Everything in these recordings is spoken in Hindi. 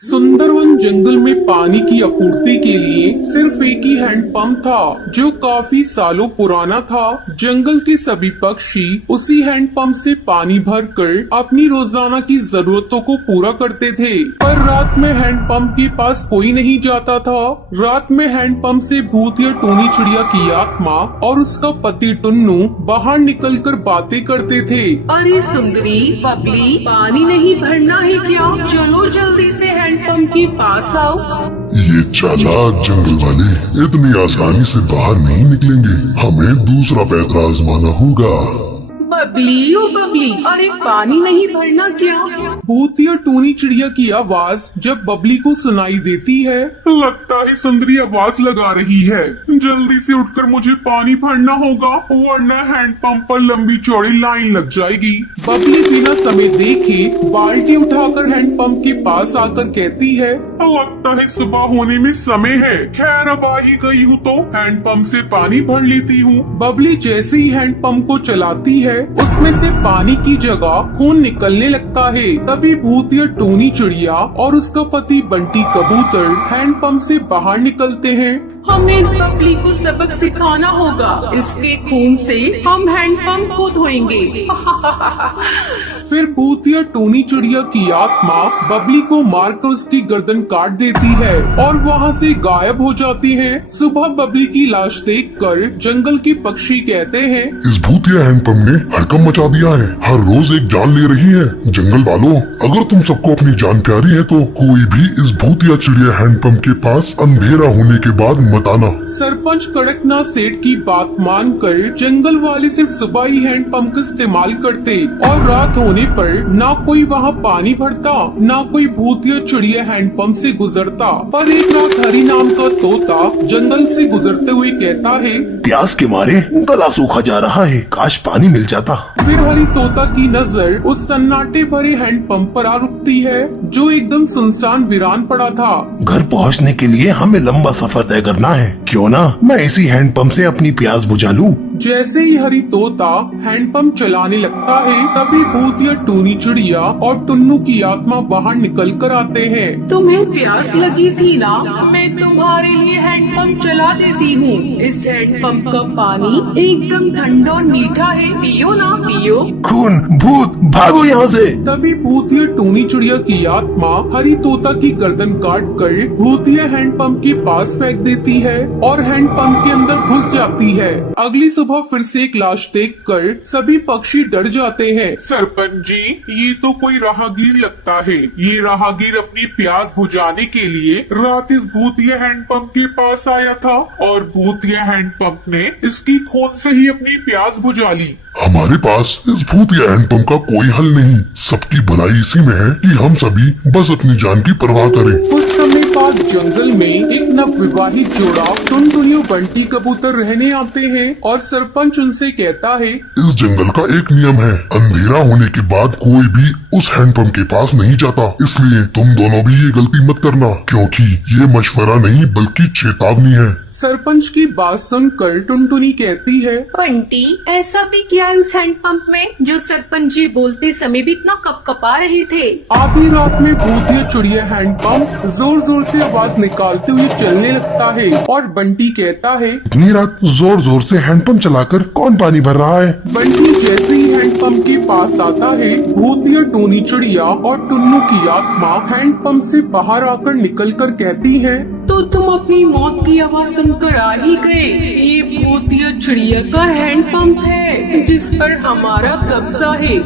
सुंदरवन जंगल में पानी की आपूर्ति के लिए सिर्फ एक ही हैंडपंप था जो काफी सालों पुराना था। जंगल के सभी पक्षी उसी हैंडपंप से पानी भरकर अपनी रोजाना की जरूरतों को पूरा करते थे। पर रात में हैंडपंप के पास कोई नहीं जाता था। रात में हैंडपंप से भूतिया टूनी चिड़िया की आत्मा और उसका पति टुन्नू बाहर निकलकर बातें करते थे। अरे सुंदरी बबली, पानी नहीं भरना है क्या? चलो जल्दी से हैंडपंप के पास आओ। ये चालाक जंगल वाले इतनी आसानी से बाहर नहीं निकलेंगे, हमें दूसरा पैतरा आजमाना होगा। बबली ओ बबली, अरे पानी नहीं भरना क्या? भूतिया टूनी चिड़िया की आवाज जब बबली को सुनाई देती है, लगता है सुंदरी आवाज लगा रही है। जल्दी से उठकर मुझे पानी भरना होगा वरना हैंडपंप पर लंबी चौड़ी लाइन लग जाएगी। बबली बिना समय देखे बाल्टी उठाकर हैंडपंप के पास आकर कहती है, लगता है सुबह होने में समय है। खैर अब आ ही गई हूँ तो हैंडपंप से पानी भर लेती हूँ। बबली जैसे ही हैंडपंप को चलाती है उसमें से पानी की जगह खून निकलने लगता है। तभी भूतिया टूनी चिड़िया और उसका पति बंटी कबूतर हैंडपंप से बाहर निकलते हैं। हमें इस बबली को सबक सिखाना होगा। इसके खून से हम हैंडपंप को धोएंगे। फिर भूतिया टूनी चिड़िया की आत्मा बबली को मारकर उसकी गर्दन काट देती है और वहाँ से गायब हो जाती है। सुबह बबली की लाश देखकर जंगल के पक्षी कहते हैं, इस भूतिया हैंडपंप ने हड़कंप मचा दिया है, हर रोज एक जान ले रही है। जंगल वालों, अगर तुम सबको अपनी जान प्यारी है तो कोई भी इस भूतिया चिड़िया हैंडपंप के पास अंधेरा होने के बाद मत आना। सरपंच कड़कनाथ सेठ की बात मानकर जंगल वाले सिर्फ सुबह ही हैंडपंप का इस्तेमाल करते और रात होने पर ना कोई वहाँ पानी भरता ना कोई भूतिया चिड़िया हैंडपंप से गुजरता। पर एक रात हरी नाम का तोता जंगल से गुजरते हुए कहता है, प्यास के मारे गला सूखा जा रहा है, काश पानी मिल जाता। फिर हरी तोता की नजर उस सन्नाटे भरे हैंडपंप पर आ रुकती है जो एकदम सुनसान वीरान पड़ा था। घर पहुंचने के लिए हमें लंबा सफर तय करना है, क्यों ना मैं इसी हैंडपंप से अपनी प्यास बुझा लूं। जैसे ही हरी तोता हैंडपंप चलाने लगता है तभी भूतिया टूनी चिड़िया और टुन्नू की आत्मा बाहर निकल कर आते हैं। तुम्हें प्यास लगी थी ना, मैं तुम्हारे लिए हैंडपंप चला देती हूँ। इस हैंडपंप का पानी एकदम ठंडा और मीठा है, पियो ना पियो। खून, भूत, भागो यहाँ से। तभी भूतिया टूनी चिड़िया की आत्मा हरी तोता की गर्दन काट कर भूतिया हैंडपंप के पास फेंक देती है और हैंडपंप के अंदर घुस जाती है। अगली सुबह फिर से एक लाश देखकर सभी पक्षी डर जाते हैं। सरपंच जी, ये तो कोई राहगीर लगता है। ये राहगीर अपनी प्यास बुझाने के लिए रात इस भूतिया हैंडपंप के पास आया था और भूतिया हैंडपंप ने इसकी खून से ही अपनी प्यास बुझा ली। हमारे पास इस भूतिया हैंडपंप का कोई हल नहीं, सबकी भलाई इसी में है कि हम सभी बस अपनी जान की परवाह करें। कुछ समय बाद जंगल में एक नवविवाहित जोड़ा टुनटुनी और बंटी कबूतर रहने आते हैं और सरपंच उनसे कहता है, इस जंगल का एक नियम है, अंधेरा होने के बाद कोई भी उस हैंडपंप के पास नहीं जाता, इसलिए तुम दोनों भी ये गलती मत करना, क्योंकि ये मशवरा नहीं बल्कि चेतावनी है। सरपंच की बात सुनकर टुनटुनी कहती है, बंटी, ऐसा भी क्या है उस हैंडपंप में जो सरपंच जी बोलते समय भी इतना कपकपा रहे थे? आधी रात में भूतिया चिड़िया हैंडपंप जोर जोर से आवाज निकालते हुए चलने लगता है और बंटी कहता है, इतनी रात जोर जोर से हैंडपंप चलाकर कौन पानी भर रहा है? बंटी जैसे ही हैंडपंप के पास आता है भूतिया टूनी चिड़िया और टुन्नू की आत्मा हैंडपंप से बाहर आकर निकलकर कहती है, तो तुम अपनी मौत की आवाज सुनकर आ ही गए। ये भूतिया चिड़िया का हैंडपंप है जिस पर हमारा कब्जा है।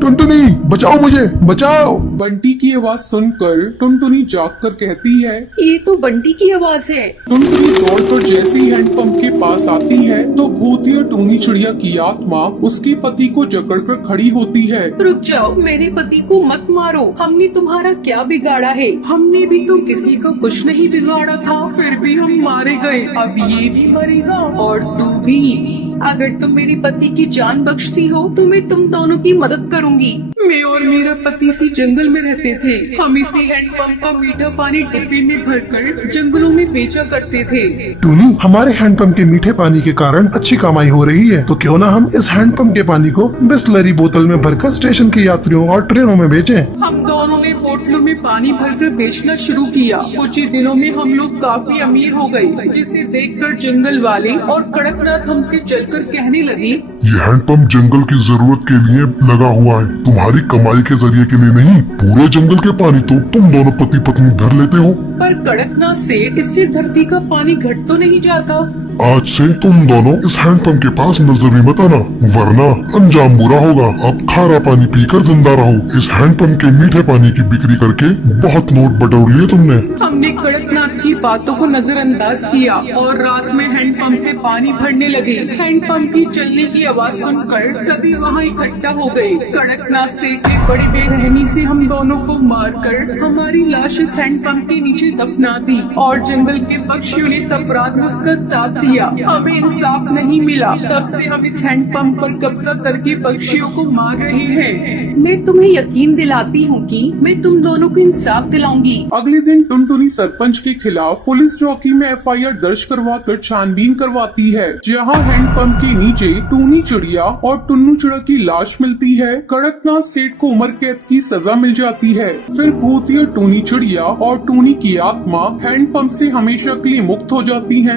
टुनटुनी, बचाओ मुझे, बचाओ। बंटी की आवाज सुनकर टुनटुनी जागकर कहती है, ये तो बंटी की आवाज है। टुनटुनी दौड़कर जैसे ही हैंडपंप के पास आती है तो भूतिया टूनी चिड़िया की आत्मा उसके पति को जकड़कर खड़ी होती है। रुक जाओ, मेरे पति को मत मारो। हमने तुम्हारा क्या बिगाड़ा है? हमने भी तो किसी का कुछ नहीं बिगाड़ा था, फिर भी हम मारे गए। अब ये भी मरेगा और तू भी। अगर तुम मेरे पति की जान बख्शती हो तो मैं तुम दोनों की मदद करूंगी। मैं और मेरा पति इसी जंगल में रहते थे। हम इसी हैंडपंप का मीठा पानी डिब्बे में भरकर जंगलों में बेचा करते थे। टूनी, हमारे हैंडपंप के मीठे पानी के कारण अच्छी कमाई हो रही है, तो क्यों ना हम इस हैंडपंप के पानी को बिस्लरी बोतल में भरकर स्टेशन के यात्रियों और ट्रेनों में बेचें। हम दोनों ने बोतलों में पानी भरकर बेचना शुरू किया। कुछ ही दिनों में हम लोग काफी अमीर हो गए, जिसे देखकर जंगल वाले और कड़कनाथ हमसे चलकर कहने लगे, ये हैंडपंप जंगल की जरूरत के लिए लगा हुआ है, तुम्हारी कमाई के जरिए के लिए नहीं। पूरे जंगल के पानी तो तुम दोनों पति पत्नी भर लेते हो। पर कड़कनाथ सेठ, इससे धरती का पानी घट तो नहीं जाता। आज से तुम दोनों इस हैंडपंप के पास नजर भी मत आना, वरना अंजाम बुरा होगा। अब खारा पानी पीकर जिंदा रहो। इस हैंडपंप के मीठे पानी की बिक्री करके बहुत नोट बटोर लिए तुमने। हमने कड़कनाथ की बातों को नजरअंदाज किया और रात में हैंडपंप से पानी भरने लगे। हैंडपंप की चलने की आवाज सुनकर सभी वहाँ इकट्ठा हो गए। कड़कनाथ सेठ ने बड़ी बेरहमी से हम दोनों को मारकर हमारी लाश इस हैंडपंप के नीचे दफना दी और जंगल के पक्षियों ने इस अपराध में उसका साथ दिया। हमें इंसाफ नहीं मिला। तब से हम इस हैंडपंप पर कब्जा करके पक्षियों को मार रहे हैं। मैं तुम्हें यकीन दिलाती हूँ कि मैं तुम दोनों को इंसाफ दिलाऊंगी। अगले दिन टुनटुनी सरपंच के खिलाफ पुलिस चौकी में FIR दर्ज करवाकर छानबीन करवाती है, जहां हैंडपंप के नीचे टूनी चिड़िया और टुन्नू चिड़ा की लाश मिलती है। कड़कनाथ सेठ को उम्र कैद की सजा मिल जाती है। फिर भूतिया टूनी चिड़िया और टूनी की आत्मा हैंडपंप से हमेशा के लिए मुक्त हो जाती है।